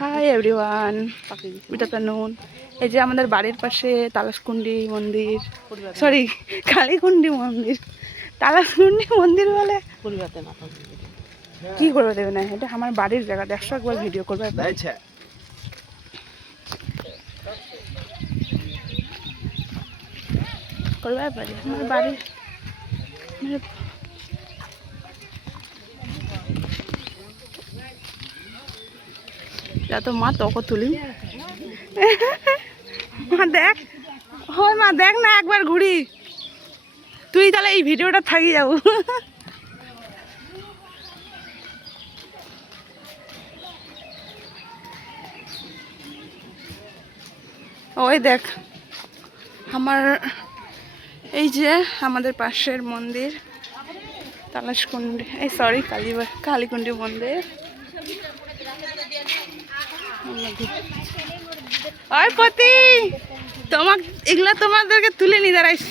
Hi everyone, good afternoon. এই যে আমাদের বাড়ির পাশে তালাশকুন্ডি মন্দির, সরি কালীকুন্ডি মন্দির, তালাশকুন্ডি মন্দির বলে কি করবে দেবে না, এটা আমার বাড়ির জায়গা। 100 একবার ভিডিও করবে, করবে পারি আমার বাড়ির যা তো মা তোকে তুলি মা দেখ, হয় মা দেখ না একবার ঘুরি, তুই তাহলে এই ভিডিওটা থাকি যাবো। ওই দেখ আমার এই যে আমাদের পাশের মন্দির তালাশকুন্ডি, এই সরি কালীকুন্ডি মন্দির। ওই পতি এগুলা তোমাদেরকে তুলে নি দাঁড়াইস।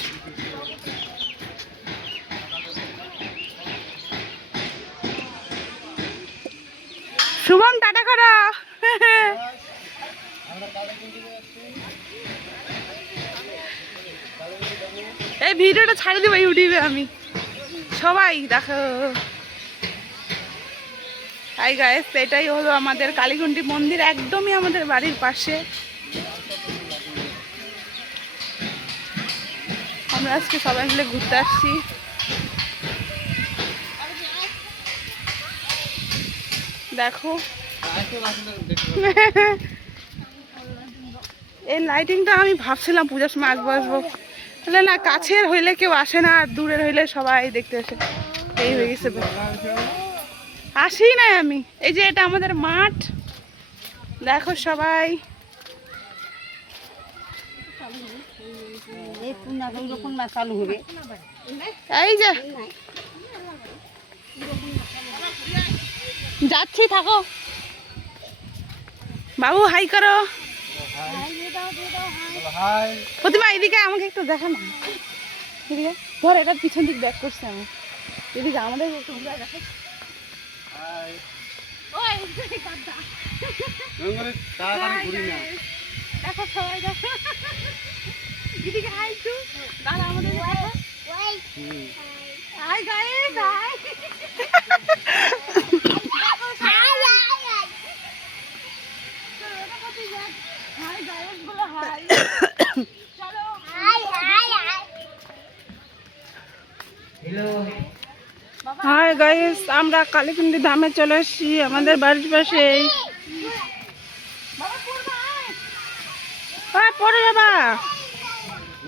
শুভম টাটা করো। এই ভিডিওটা ছাড়ে দেবো ইউটিউবে, আমি সবাই দেখো। হাই গাইস, এটাই হলো আমাদের কালীকুন্ডি মন্দির, একদমই আমাদের বাড়ির পাশে। আমরা আজকে সবাই মিলে ঘুরতে আসছি। দেখো এই লাইটিংটা আমি ভাবছিলাম পূজার সময় আসবো আসবো, তাহলে না কাছের হইলে কেউ আসে না, আর দূরের হইলে সবাই দেখতে আসে। এই হয়ে গেছে, আসি নাই আমি। এই যে এটা আমাদের মাঠ, দেখো সবাই। এই যে যাচ্ছি, থাকো। বাবু হাই করো। প্রতিমা এদিকে আমাকে একটু দেখা না, এদিকে ধর, এটার পিছন দিক ব্যাক করছে আমি, এদিকে আমাদের একটু দেখো সবাই, দেখো এদিকে হাই টু দাদা আমাদের hi guys, high hi guys, আমরা কালীকুন্ডি ধামে চলে এসেছি, আমাদের বাড়ির পাশে। পরে যাবা,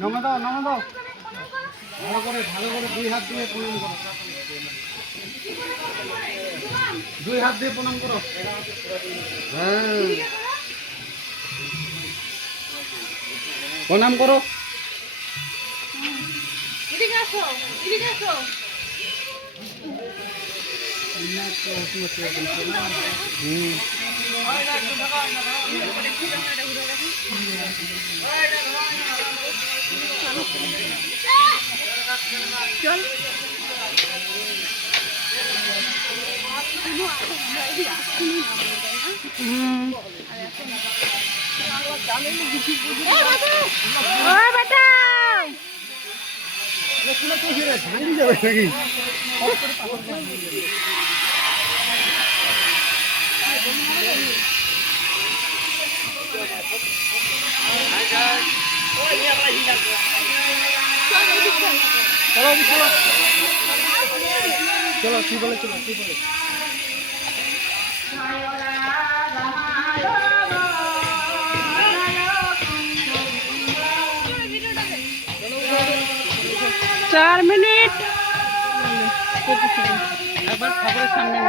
নমো দাও, নমো দাও, ভালো করে 2 হাত দিয়ে প্রণাম করো, 2 হাত দিয়ে প্রণাম করো। হ্যাঁ, প্রণাম করো। এদিকে আসো, এদিকে আসো। চল ভাঙি যাবে নাকি? চলো কি বলে, চলো কি বলে। 4 মিনিট একবার খবরের সামনে